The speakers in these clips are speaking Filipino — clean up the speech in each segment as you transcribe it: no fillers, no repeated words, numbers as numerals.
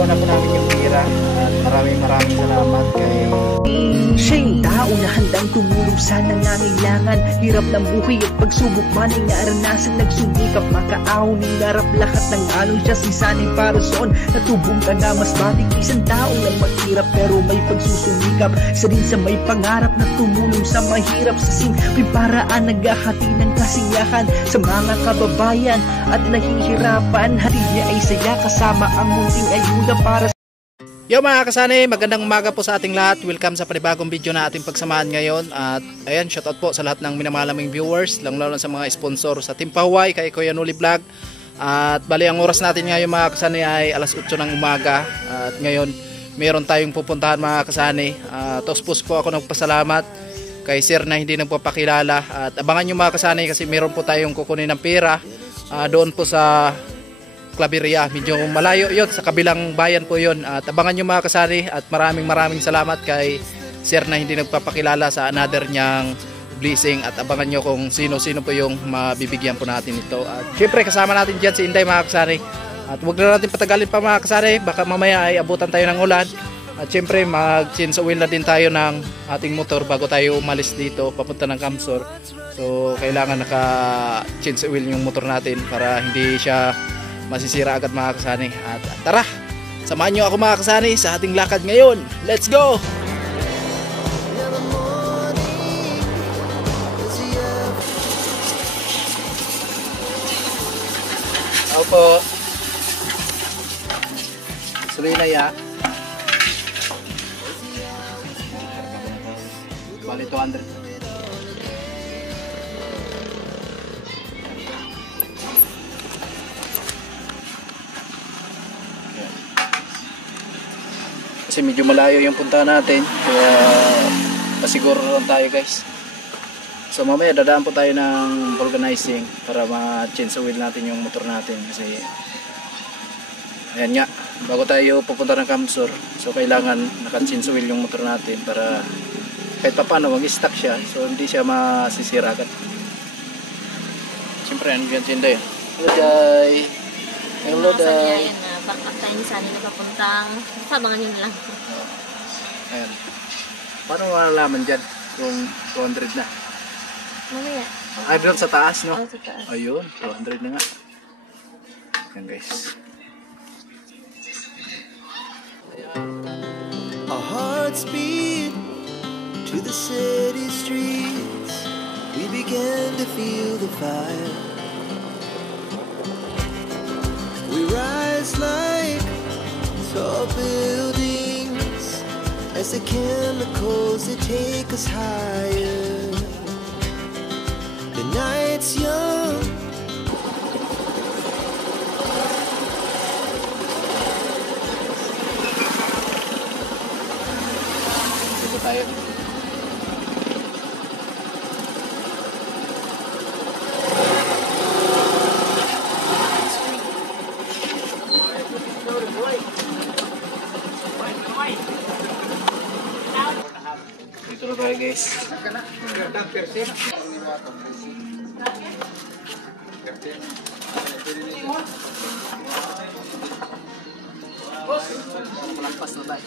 nakuha na po namin yung pira. Maraming salamat kay... Siya yung tao na handang tumulong sa nangangailangan. Hirap ng buhay at pagsubok man ay naranasan. Nagsumikap makaahon, hinarap lahat ng alon. Siya si sanay para soon, natubong ka na mas matik. Isang taong lang maghirap pero may pagsusumikap. Isa din sa may pangarap na tumulong sa mahirap. Sa simpleng paraan naghahati ng kasiyahan sa mga kababayan at nahihirapan. Hatid niya ay saya kasama ang munting ayuda para sa... Yo mga kasani, magandang umaga po sa ating lahat. Welcome sa panibagong video na ating pagsamahan ngayon. At ayan, shoutout po sa lahat ng minamalaming viewers, lalo sa mga sponsor sa Team Pahuay, kay Kuya Noli Vlog. At bali ang oras natin ngayon mga kasani ay alas 8 ng umaga. At ngayon, mayroon tayong pupuntahan mga kasani. Tospos po ako nagpasalamat kay Sir na hindi nagpapakilala. At abangan nyo mga kasani kasi mayroon po tayong kukunin ng pera doon po sa Claveria. Medyo malayo yon, sa kabilang bayan po yon. At abangan nyo mga kasari at maraming salamat kay Sir na hindi nagpapakilala sa another niyang blessing. At abangan nyo kung sino po yung mabibigyan po natin ito. At syempre kasama natin dyan si Inday mga kasari. At huwag na natin patagalin pa mga kasari, baka mamaya ay abutan tayo ng ulan. At syempre mag-change oil na din tayo ng ating motor bago tayo umalis dito papunta ng Kamsor. So kailangan naka-change oil yung motor natin para hindi siya masisira agad mga kasani. At tara, samahan nyo ako mga kasani sa ating lakad ngayon. Let's go! Ako po Surinaya. Bali 200. Kasi medyo malayo yung punta natin, kaya pasiguro lang tayo guys. So mamaya dadaan po tayo ng vulcanizing para ma-change oil natin yung motor natin. Kasi ayan nga, bago tayo pupunta ng Kamsor, so kailangan naka-change oil yung motor natin para kahit pa paano mag-stock siya, so hindi siya masisira agad. Siyempre ano yan sinday. Hello Day. Hello Day. Bakit tayo ni Sunny nakapuntang sabangan nyo na lang. Ayan. Paano malalaman dyan kung 200 na? Mamaya. Ay, doon sa taas, no? Oh, sa taas. Ayun, 200 na nga. Ayan guys. Our hearts beat to the city streets. We began to feel the fire. We rise like tall buildings as the chemicals that take us higher. The night's young. Dito tayo. Dito na tayo guys. Malampas na tayo.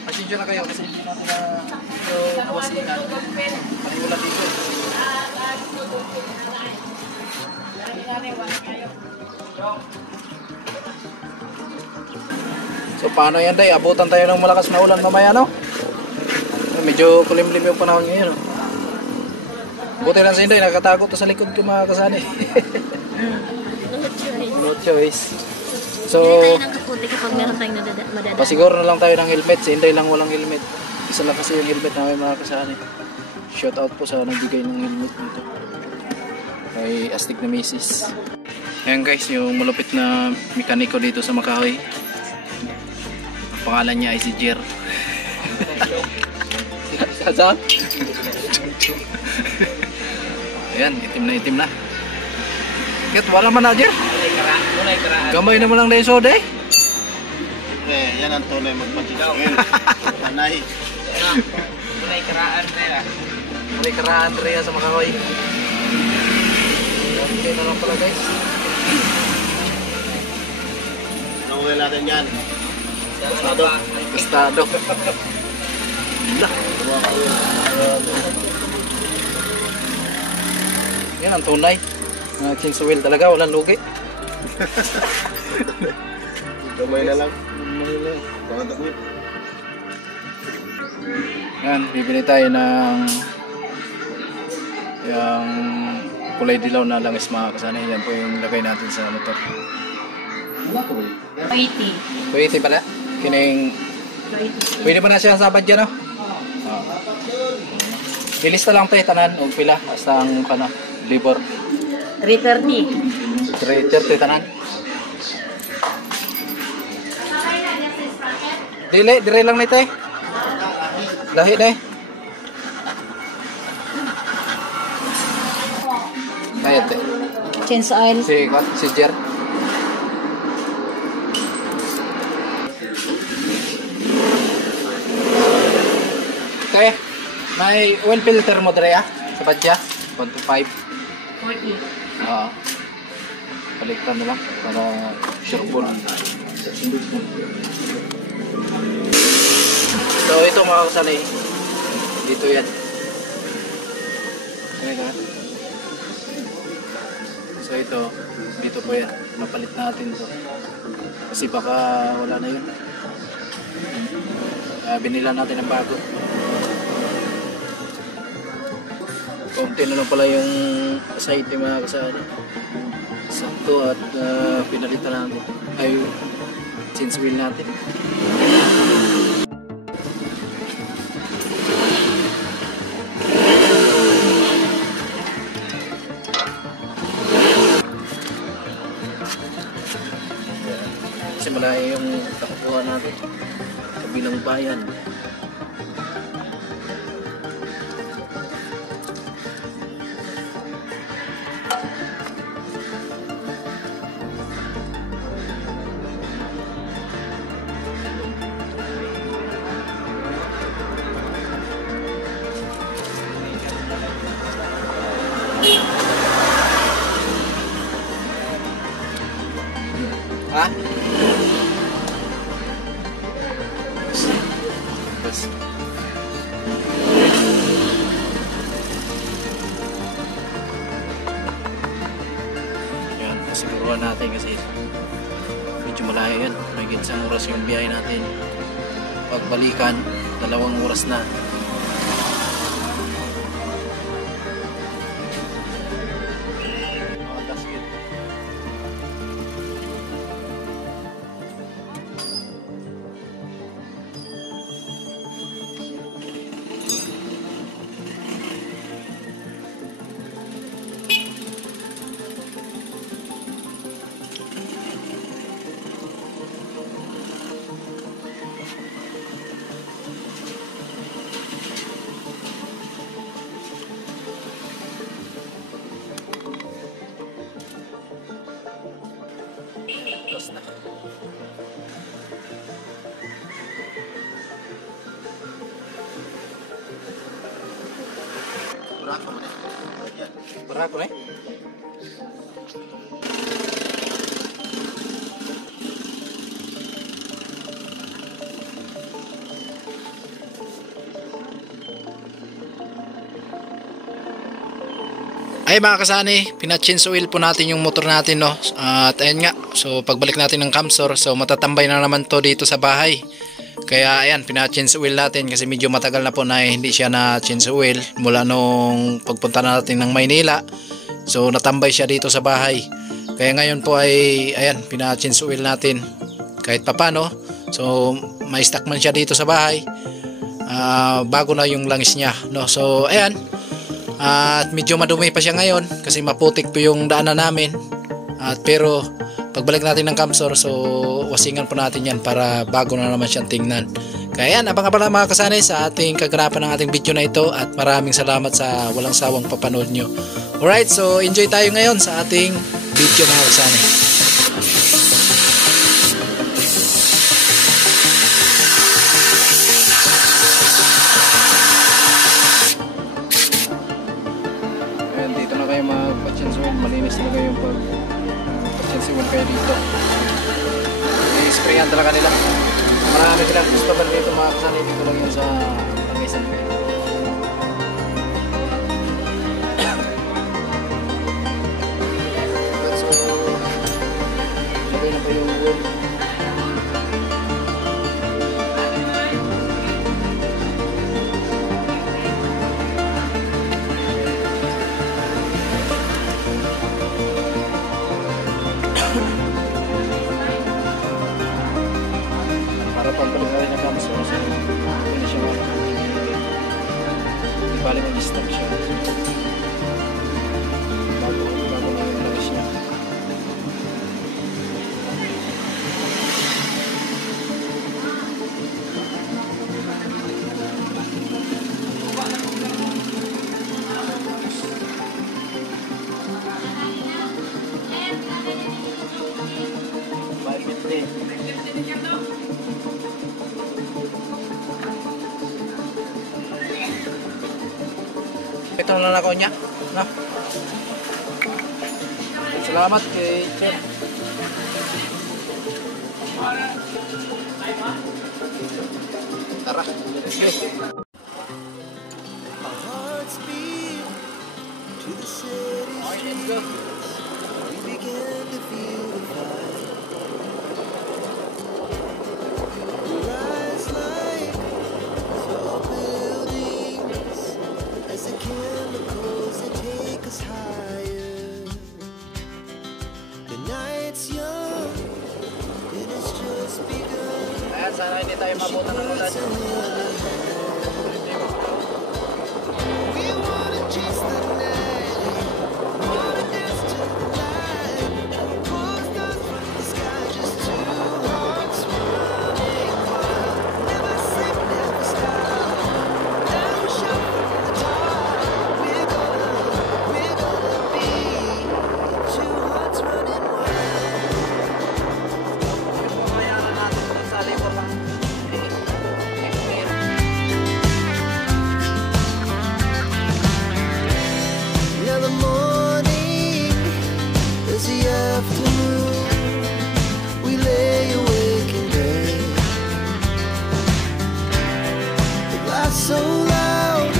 Pasensya na kayo kasi hindi natin na kawasingan. Paniwala dito. So paano yan Day? Abutan tayo ng malakas na ulan mamaya, no? Medyo kulimlim yung panahon ngayon, no? Buti lang sa Inday, nakatago to sa likod ko mga kasani. No choice. So Hindi tayo nakaputi kapag meron tayong madadaan. pasiguro na lang tayo ng helmet. Si Inday lang walang helmet. Isa lang kasi yung helmet namin mga kasani. Shout out po sa nagbigay ng helmet dito kay astig na misis. Ayan guys, yung malupit na mekaniko dito sa Makahoy. Ang pangalan niya ay si Jer. Saan? Ayan, itim na. Kit, wala man na Jer. Gamay naman lang dahil soda eh. Yan ang tunay magpatigaw. Panay. Tunay karaan nila. Hari Kara Andrea sa Makaway. Okay na lang pala guys. Nauwi natin yan. Estado. Yan ang tunay. Chainsaw wheel talaga, walang lugi. Gamay na lang. Pangatakwit. Yan, bibili tayo ng yung kulay dilaw na langis mga kasanay. Yan po yung lagay natin sa motor. 80. Pwede pala. Kining 80. pwede pa na siya sabad dyan, no? Ilista lang tayo tanan o pila hasta ang libor 330. 330 tanan. Dire lang nito eh. Lahi na eh. Kaya te. Change oil. Si Jer. Okay. May oil filter mo dire ah. Sapat siya. 125. 40. Oo. Baliktad na lang para sure po lang. So ito mga kasanay. Dito yan. Okay na. So ito, dito po yan. Mapalit natin to. Kasi baka wala na yun. Binila natin ng bago. Konti na lang pala yung aceite mga kasanay. Sakto at pinalitan natin. Ay, change wheel natin. Kasi malayo yung takuha natin kabilang bayan. Ha? Bas. Yan, pasiguruhan natin kasi medyo malayo yan. May isang oras yung biyahe natin. Pagbalikan, 2 oras na. Berapa nih? Ay mga kasani, pina-change oil po natin yung motor natin, no. At ayun nga, so pagbalik natin ng Camsor, so matatambay na naman to dito sa bahay. Kaya ayan, pina-change oil natin kasi medyo matagal na po na hindi siya na change oil mula nung pagpunta natin ng Maynila. So natambay siya dito sa bahay. Kaya ngayon po ay ayan, pina-change oil natin kahit papano. So may stock man siya dito sa bahay. Bago na yung langis niya, no. So ayan. At medyo madumi pa siya ngayon kasi maputik po yung daanan namin. Pero pagbalik natin ng Camsor, so wasingan po natin yan para bago na naman siyang tingnan. Kaya yan, abang-abang mga kasanay sa ating kaganapan ng ating video na ito. At maraming salamat sa walang sawang papanood nyo. Alright, so enjoy tayo ngayon sa ating video mga kasanay. tayo dito. I-sprayan talaga nila. Marami silang customer dito mga kasanay dito lang yun sa Tagaysan. So, lagay na pa yung wood. Para pagpaligawin na kami sa kasi hindi siya hindi bali mag-stop siya bago na yung lagis niya. Ito na lang ako niya, no? Salamat kay Chef. Tara, let's go. Our hearts beat to the city streets. We began to feel the fire. We rise like tall buildings as the chemicals that take us higher. The night's young and it's just begun. Ayan, sana hindi tayo mabutan ng ulan. We wanna chase the night, wanna dance to the light, pull stars from the sky, just two hearts running wild. Never sleep, never stop, never shout from the top. We're gonna be two hearts running wild. Pamayanan natin ito sa labor lang. Now the morning is the afternoon. We lay awake in bed. The glass so loud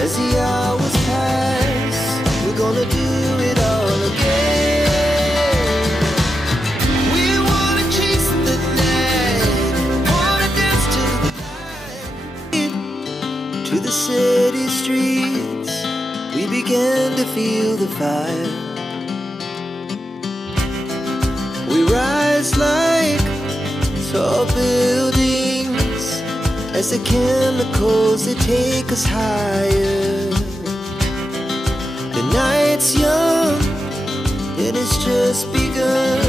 as the hours pass. We're gonna do it all again. We wanna chase the night, wanna dance to the light, to the city streets. We began to feel the fire. We rise like tall buildings as the chemicals that take us higher. The night's young and it's just begun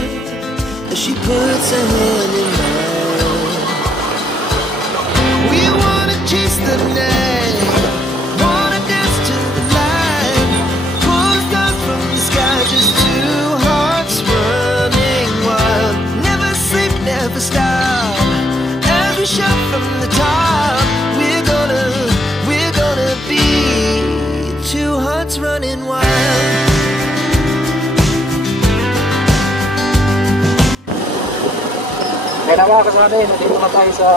as she puts her hand in mine. We wanna chase the night, wanna dance to the light, pull stars from the sky, just two hearts running wild. Never sleep, never stop, as we shout from the top. We're gonna be two hearts running wild. Kaya mga kasanay, nandito na tayo sa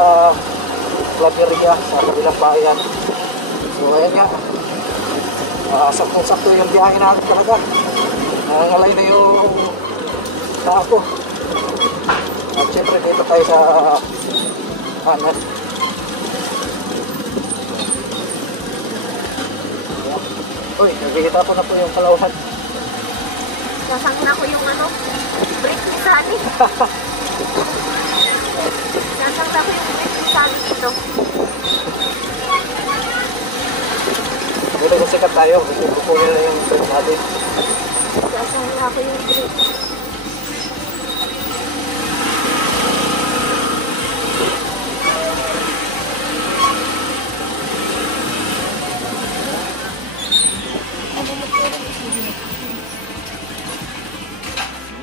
Claveria, sa kabilang bayan. So ayan nga, saktong-sakto yung biyahe natin talaga. Nangangalay na yung tao ko. At syempre dito tayo sa kanan. Uy, nakikita ko na po yung kalauhan. Sasangin ako yung break ni Sunny. Sasangin ako yung break ni Sunny dito. Dito kung sikat tayo, kukunin na yung break natin. Sasangin ako yung break.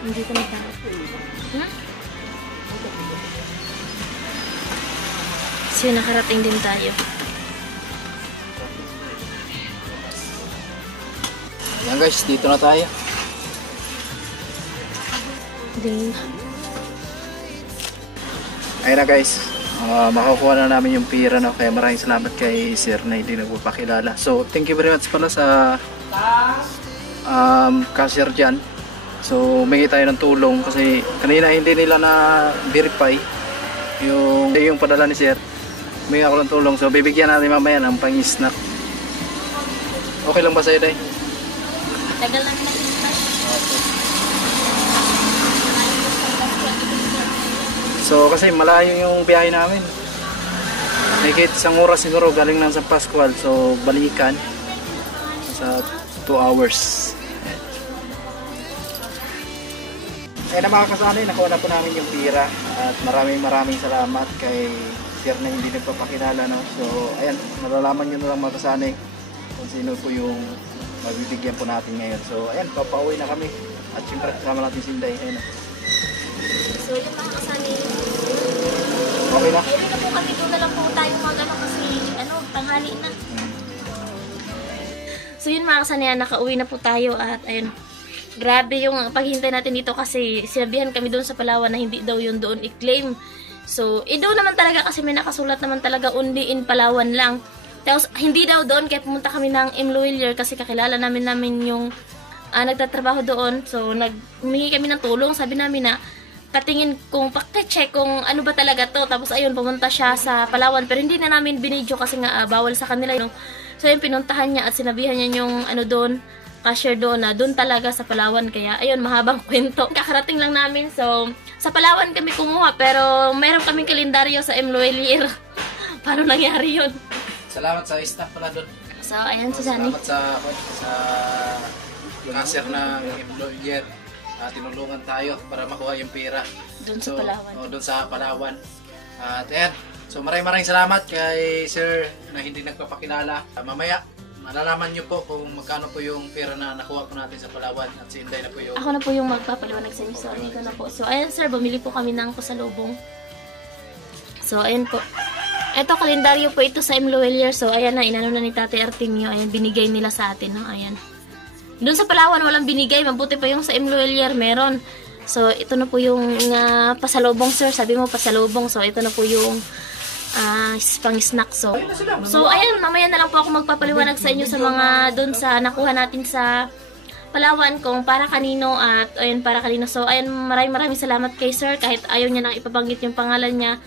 Hindi ko nagdaan. So nakarating din tayo. Ayan guys, dito na tayo. Din. Ayun na guys, makakuha na namin yung pira, no? Kaya maraming salamat kay sir na hindi nagpapakilala. So thank you very much pala sa cashier dyan. So humingi tayo ng tulong kasi kanina hindi nila na verify yung padala ni sir. Humingi ako ng tulong, so bibigyan natin mamaya ng pang-snack. Okay lang ba sa'yo, Day? Tagal lang nakita. So kasi malayo yung biyahe namin. Nakikita isang oras siguro galing ng San Pascual, so balikan sa 2 hours. Kaya na mga kasanay, nakuha na po namin yung pira at maraming salamat kay sir na hindi nagpapakilala, no? So ayan, malalaman nyo na lang mga kasanay kung sino po yung mabibigyan po natin ngayon. So ayan, papauwi na kami at siyempre kasama natin si Inday. Ayan. So yun mga kasani. Okay na? Ayun na po kami, doon na lang po tayo kasi tanghali na. So yun mga kasani, nakauwi na po tayo at ayun. Grabe yung paghintay natin dito kasi sinabihan kami doon sa Palawan na hindi daw yun doon i-claim. So doon naman talaga kasi may nakasulat naman talaga only in Palawan lang. Tapos hindi daw doon kaya pumunta kami ng Imloilier kasi kakilala namin yung nagtatrabaho doon. So humingi kami ng tulong, sabi namin na patingin kung check kung ano ba talaga to. Tapos ayun, pumunta siya sa Palawan pero hindi na namin binidyo kasi nga bawal sa kanila yun. So ayun, pinuntahan niya at sinabihan niya yung doon, cashier doon na doon talaga sa Palawan. Kaya ayun, mahabang kwento. Kakarating lang namin. So sa Palawan kami kumuha pero meron kaming kalendaryo sa Imloilier. Paano nangyari yun? Salamat sa staff pala doon. So ayan si Sunny. Salamat sa cashier na employer. Tinulungan tayo para makuha yung pera Doon sa Palawan. Doon sa Palawan. At ayan, so maraming salamat kay sir na hindi nagpapakilala. Mamaya malalaman nyo po kung magkano po yung pera na nakuha po natin sa Palawan at si Inday na po yung... Ako na po yung magpapaliwanag sa inyo. So, dito na po. So, ayan sir, bumili po kami ng pasalubong. So, ayan po. Ito, kalendaryo po ito sa Imloilier. So, ayan na, inano na ni Tate Artemio. Ayan, binigay nila sa atin. No? Ayan. Doon sa Palawan, walang binigay. Mabuti pa yung sa Imloilier, meron. So, ito na po yung pasalubong sir. Sabi mo, pasalubong. So, ito na po yung pang-snack. So, ayan, mamaya na lang po ako magpapaliwanag sa inyo sa mga doon sa nakuha natin sa Palawan kung para kanino at ayun, para kanino. So, ayun, maraming salamat kay sir. Kahit ayaw niya nang ipabanggit yung pangalan niya.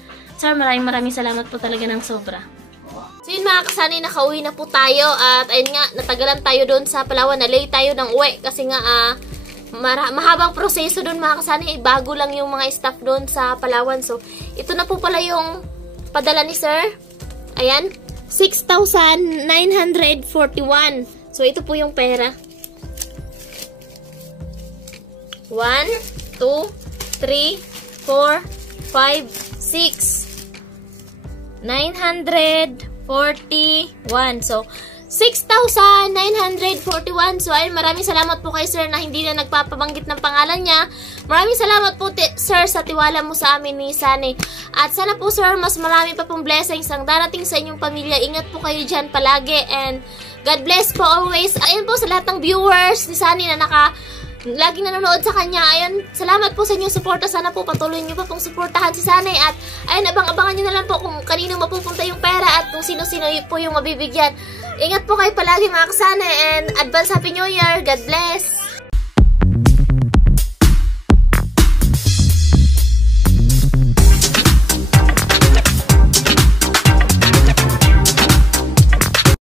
Sir, maraming salamat po talaga ng sobra. So, yun mga kasani, nakauwi na po tayo. At ayun nga, natagalan tayo doon sa Palawan. Nalay tayo ng uwi kasi nga mahabang proseso doon mga kasani. Bago lang yung mga staff doon sa Palawan. So, ito na po pala yung padala ni sir. Ayan. 6,941. So, ito po yung pera. 1, 2, 3, 4, 5, 6, 941. So, 6,941. So, ayun, maraming salamat po kay sir na hindi na nagpapabanggit ng pangalan niya. Maraming salamat po, sir, sa tiwala mo sa amin ni Sunny. At sana po, sir, mas marami pa pong blessings ang darating sa inyong pamilya. Ingat po kayo dyan palagi. And God bless po always. Ayun po sa lahat ng viewers ni Sunny na laging nanonood sa kanya. Ayun, salamat po sa inyong suporta. Sana po patuloy niyo pa pong suportahan si Sunny. At ayun, abang-abangan niyo na lang po kung kanino mapupunta yung pera at kung sino-sino po yung mabibigyan. Ingat po kayo palagi mga kasana and advance Happy New Year. God bless!